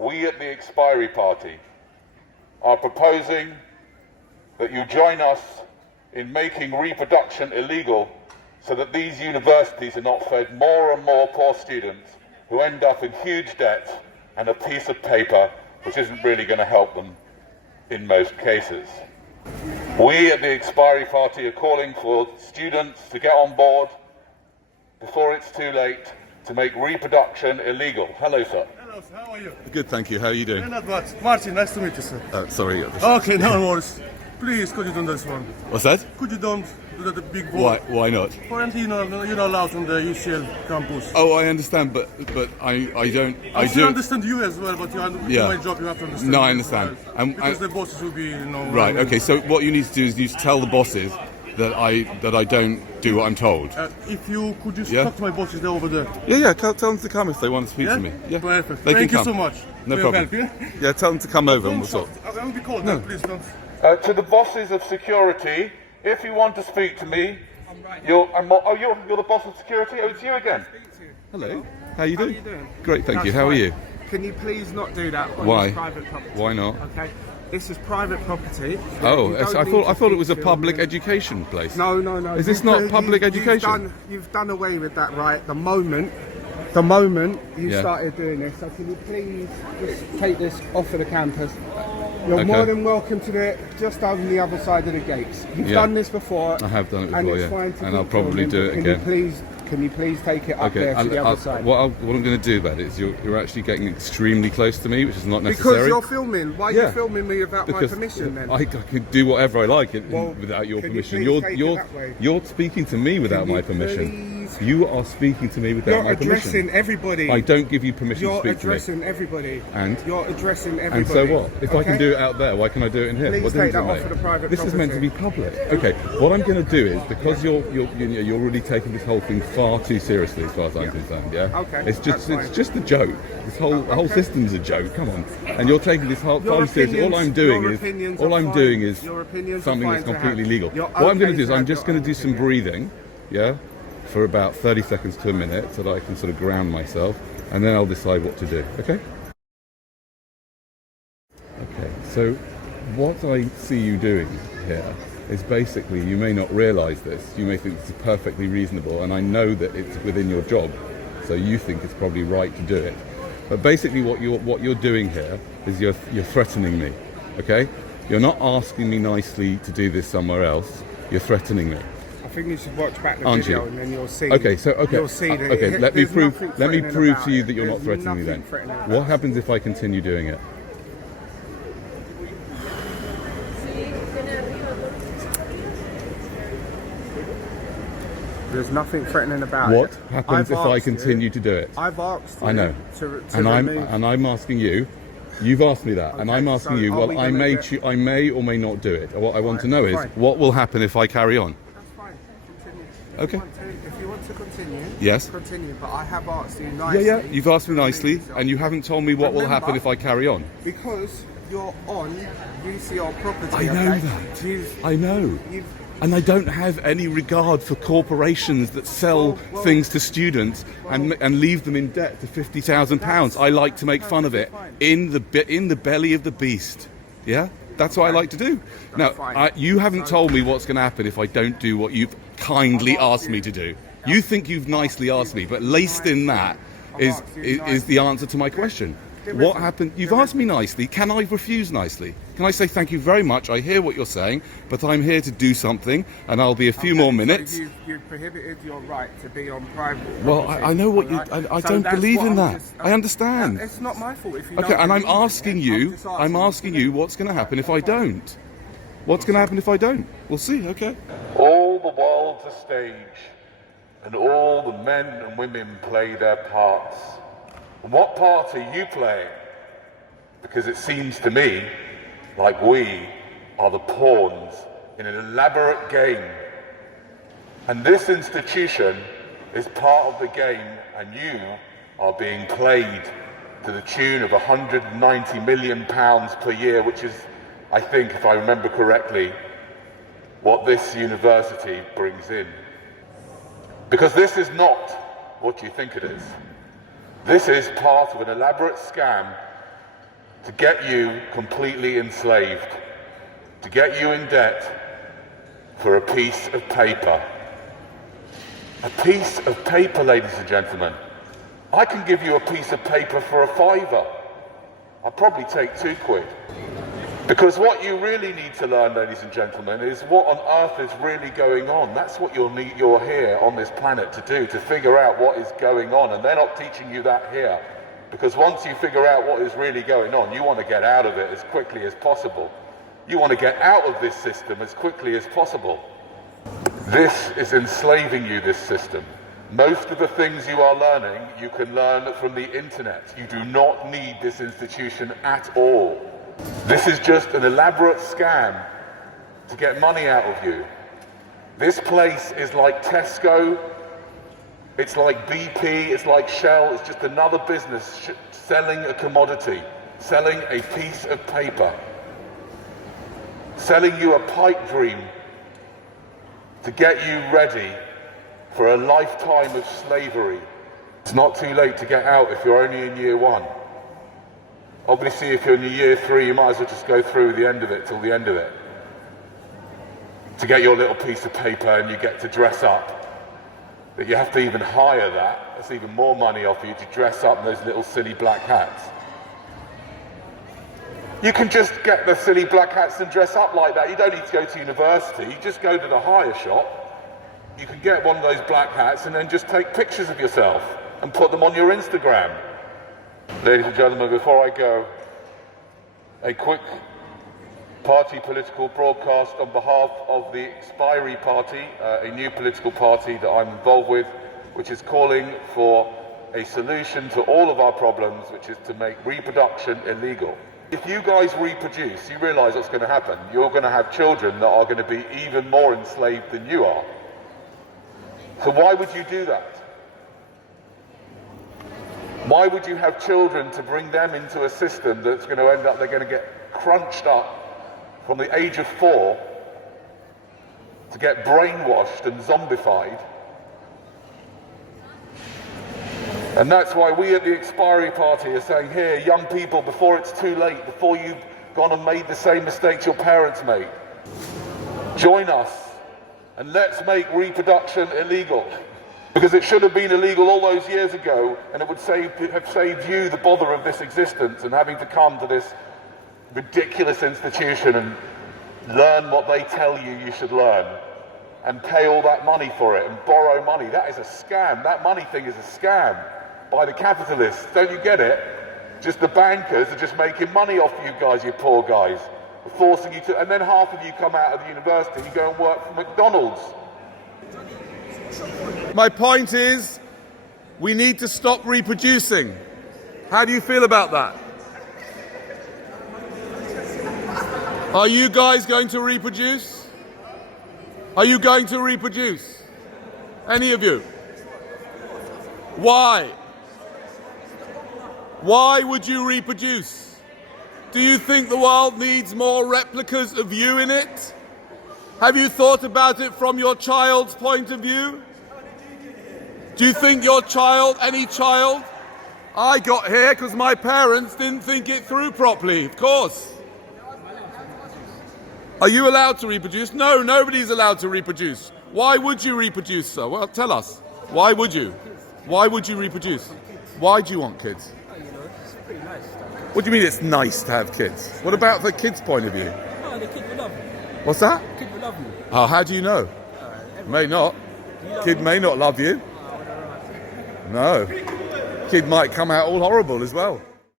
we at the Expiry Party are proposing that you join us in making reproduction illegal so that these universities are not fed more and more poor students who end up in huge debt and a piece of paper which isn't really going to help them in most cases. We at the Expiry Party are calling for students to get on board before it's too late to make reproduction illegal. Hello, sir. Hello, sir. How are you? Good, thank you. How are you doing? Not bad. Martin, nice to meet you, sir. Sorry. Okay, no worries. Please, could you do this one? What's that? Could you don't do that big board? Why not? Apparently, you're not allowed on the UCL campus. Oh, I understand, but I don't. I do understand you as well, but my job you have to understand. No, I understand. Well, because the bosses will be, Right. Okay. So what you need to do is you tell the bosses that I don't do what I'm told. If you could just talk to my bosses, they're over there. Yeah. Tell them to come if they want to speak to me. Yeah. Perfect. They Thank can you come. so much. No for problem. Your help, Yeah. Tell them to come over and we'll talk. I will be called. No. Please don't. To the bosses of security, if you want to speak to me, you're the boss of security? Oh, it's you again. Hello. How you doing? How are you doing? Great, thank you. That's How are fine. you? Can you please not do that on Why? this private property? Why not? Okay. This is private property. Oh, You don't I need thought to it was a keep public filming. education place. No. Is this not public education? You've done away with that, right? The moment you started doing this, so can you please just take this off of the campus? You're more than welcome to do it just on the other side of the gates. You've done this before. I have done it and before, it's fine to and I'll keep probably filming, do it but again. Can you please take it up there to the other side? What I'm going to do about it is you're actually getting extremely close to me, which is not Because necessary. you're filming. Why are you filming me without my permission then? I can do whatever I like without your can you permission. please take it that way? You're speaking to me without my permission. Please? You are speaking to me without my You're permission. addressing everybody. I don't give you permission You're to speak to me. addressing everybody. And? You're addressing everybody. And so what? If I can do it out there, why can I do it in here? Please What take difference that does it off of make? the private This is meant to be public. Okay, what I'm going to do is, because you're really taking this whole thing far too seriously as far as I'm concerned, yeah? Okay, It's that's fine. just a joke. This whole system's a joke, come on. And you're taking this whole far seriously. All I'm doing is something that's completely legal. What I'm going to do is I'm just going to do some breathing, yeah? For about 30 seconds to a minute so that I can sort of ground myself, and then I'll decide what to do, okay? Okay, so what I see you doing here is basically, you may not realise this, you may think this is perfectly reasonable, and I know that it's within your job, so you think it's probably right to do it. But basically what you're doing here is you're threatening me, okay? You're not asking me nicely to do this somewhere else, you're threatening me. I think you should watch back the Aren't video you? and then you'll see. You'll see that okay, let me prove about to you it. that you're not There's threatening me then. nothing threatening about What it. happens if I continue doing it? There's nothing threatening about What it. happens if I continue to do it? I've asked you I know. to And remove. I'm asking you. You've asked me that, and I'm asking so you. are Well, we I gonna may or may not do it. What I want to Fine, know is fine. what will happen if I carry on. That's fine. Continue. Okay. If you want to continue, Yes. continue. But I have asked you Yeah, nicely. yeah. You've asked me to remove nicely, yourself. and you haven't told me what will happen Remember- if I carry on. Because you're on UCL property. I know okay? that. I know. You've And I don't have any regard for corporations that sell Well, things to students and leave them in debt to £50,000. I like to make fun of it in the belly of the beast. Yeah, that's what I like to do. Now, fine. you haven't told me what's going to happen if I don't do what you've kindly asked me to do. You think you've nicely asked me, but laced in that is the answer to my question. What happened? You've asked me nicely. Can I refuse nicely? Can I say thank you very much? I hear what you're saying, but I'm here to do something, and I'll be a few more minutes. So you've prohibited your right to be on private. Well, property, I know what you. right? I So don't that's believe what in I'm that. just- I understand. It's not my fault if you. Okay, don't and I'm believe in it. asking you. just I'm asking you what's going to happen if I don't. What's going to happen if I don't? We'll see. Okay. All the world's a stage, and all the men and women play their parts. And what part are you playing? Because it seems to me like we are the pawns in an elaborate game. And this institution is part of the game, and you are being played to the tune of £190 million per year, which is, I think, if I remember correctly, what this university brings in. Because this is not what you think it is. This is part of an elaborate scam to get you completely enslaved, to get you in debt for a piece of paper. A piece of paper, ladies and gentlemen. I can give you a piece of paper for a £5. I'll probably take £2. Because what you really need to learn, ladies and gentlemen, is what on earth is really going on. That's what you're here on this planet to do, to figure out what is going on. And they're not teaching you that here. Because once you figure out what is really going on, you want to get out of it as quickly as possible. You want to get out of this system as quickly as possible. This is enslaving you, this system. Most of the things you are learning, you can learn from the internet. You do not need this institution at all. This is just an elaborate scam to get money out of you. This place is like Tesco, it's like BP, it's like Shell, it's just another business selling a commodity, selling a piece of paper, selling you a pipe dream to get you ready for a lifetime of slavery. It's not too late to get out if you're only in year 1. Obviously, if you're in year 3, you might as well just go through the end of it till the end of it. To get your little piece of paper and you get to dress up. But you have to even hire that. That's even more money off you to dress up in those little silly black hats. You can just get the silly black hats and dress up like that. You don't need to go to university. You just go to the hire shop. You can get one of those black hats and then just take pictures of yourself and put them on your Instagram. Ladies and gentlemen, before I go, a quick party political broadcast on behalf of the Expiry Party, a new political party that I'm involved with, which is calling for a solution to all of our problems, which is to make reproduction illegal. If you guys reproduce, you realise what's going to happen. You're going to have children that are going to be even more enslaved than you are. So why would you do that? Why would you have children to bring them into a system that's going to end up, they're going to get crunched up from the age of 4 to get brainwashed and zombified? And that's why we at the Expiry Party are saying, here, young people, before it's too late, before you've gone and made the same mistakes your parents made, join us and let's make reproduction illegal. Because it should have been illegal all those years ago, and it would have saved you the bother of this existence and having to come to this ridiculous institution and learn what they tell you should learn and pay all that money for it and borrow money. That is a scam. That money thing is a scam by the capitalists. Don't you get it? Just the bankers are just making money off you guys, you poor guys, forcing you to, and then half of you come out of the university and you go and work for McDonald's. My point is, we need to stop reproducing. How do you feel about that? Are you guys going to reproduce? Are you going to reproduce? Any of you? Why? Why would you reproduce? Do you think the world needs more replicas of you in it? Have you thought about it from your child's point of view? Do you think your child, any child? I got here because my parents didn't think it through properly, of course. Are you allowed to reproduce? No, nobody's allowed to reproduce. Why would you reproduce, sir? Well, tell us. Why would you? Why would you reproduce? Why do you want kids? It's pretty nice. What do you mean it's nice to have kids? What about the kids' point of view? Oh, the kid will love me. What's that? The kid will love me. Oh, how do you know? May not. Kid may not love you. No. Kid might come out all horrible as well.